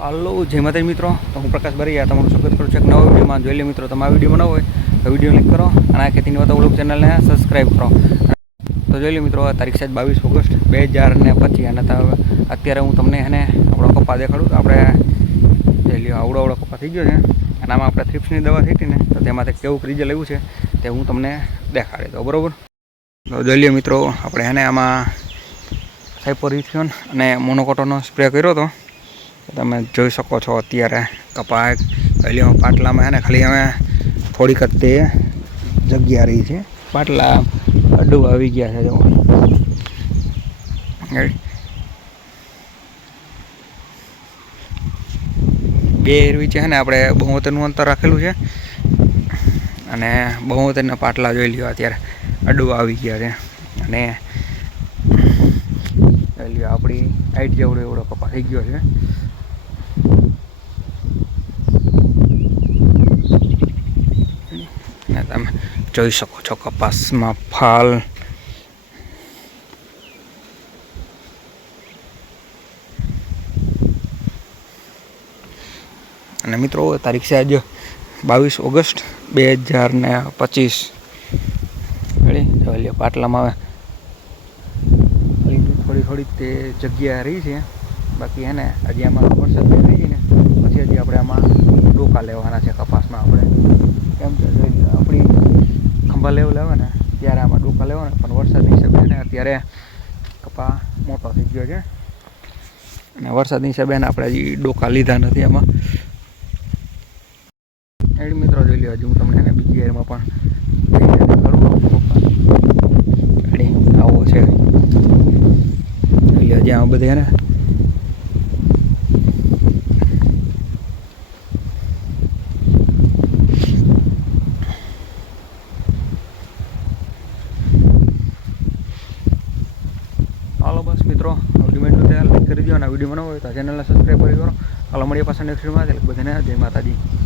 હાલો, જય માતાજી મિત્રો. તો હું પ્રકાશ બરિયા, તમારું સ્વાગત કરું છું એક નવા વિડીયોમાં. જોઈ લે મિત્રો તમારા વીડિયો બનાવો હોય, તો વીડિયો ક્લિક કરો અને આ ખેતીની વાત ઓળખ ચેનલને સબસ્ક્રાઈબ કરો. તો જોઈ લે મિત્રો તારીખ સાત બાવીસ ઓગસ્ટ બે હજાર ને પચીસ. અને અત્યારે હું તમને એને આપણો કપા દેખાડું. આપણે જોઈ લ્યો, આવડો આવડો કપા થઈ ગયો છે. અને આમાં આપણે થ્રિપ્સની દવા થઈ હતી ને, તો તેમાંથી કેવું રિઝલ્ટ આવ્યું છે, તે હું તમને દેખાડી દઉં બરાબર? તો જોઈ લ્યો મિત્રો, આપણે એને આમાં સાઇપોરિથિયોન અને મોનોકોટોનો સ્પ્રે કર્યો હતો. તમે જોઈ શકો છો અત્યારે કપા પહેલી પાટલામાં છે ને, ખાલી અમે થોડીક જ તે જગ્યા રહી છે. પાટલા અડું આવી ગયા છે જવા બે એરવી છે ને, આપણે બહુતરનું અંતર રાખેલું છે. અને બહુતરના પાટલા જોઈ લ્યો અત્યારે. અડું આવી ગયા છે. અને જોઈ આપણી હાઈટ જેવડો એવડો કપા થઈ ગયો છે અને તમે જોઈ શકો છો કપાસમાં ફાલ અને મિત્રો તારીખ છે આજે બાવીસ ઓગસ્ટ બે હજાર ને પચીસ રેડી જોઈ લ્યો પાટલામાં હવે થોડી થોડી તે જગ્યા રહી છે બાકી એને હજી આમાં વરસાદ નહીં રહી ને પછી હજી આપણે આમાં ડોકા લેવાના છે કપાસમાં આપણે કેમ કે જોઈ લ્યો આપણી ખંભા લેવું લેવા ને, ત્યારે આમાં ડોકા લેવાના પણ વરસાદની હિસાબે ને અત્યારે કપા મોટો થઈ ગયો છે. અને વરસાદની હિસાબે આપણે હજી ડોકા લીધા નથી આમાં. એડ મિત્રો જોઈ લો હજી હું તમને ને બીજી એરમાં પણ આવો છે. લ્યો હજી આમાં બધા ને હાલો બસ મિત્રો વીડિયો તો લાઈક કરી દો અને વીડિયો બનાવો હોય તો ચેનલને સબસ્ક્રાઈબ કરી દો હાલો, મળીએ પાછા નેક્સ્ટ વિડીયોમાં બધાને જય માતાજી.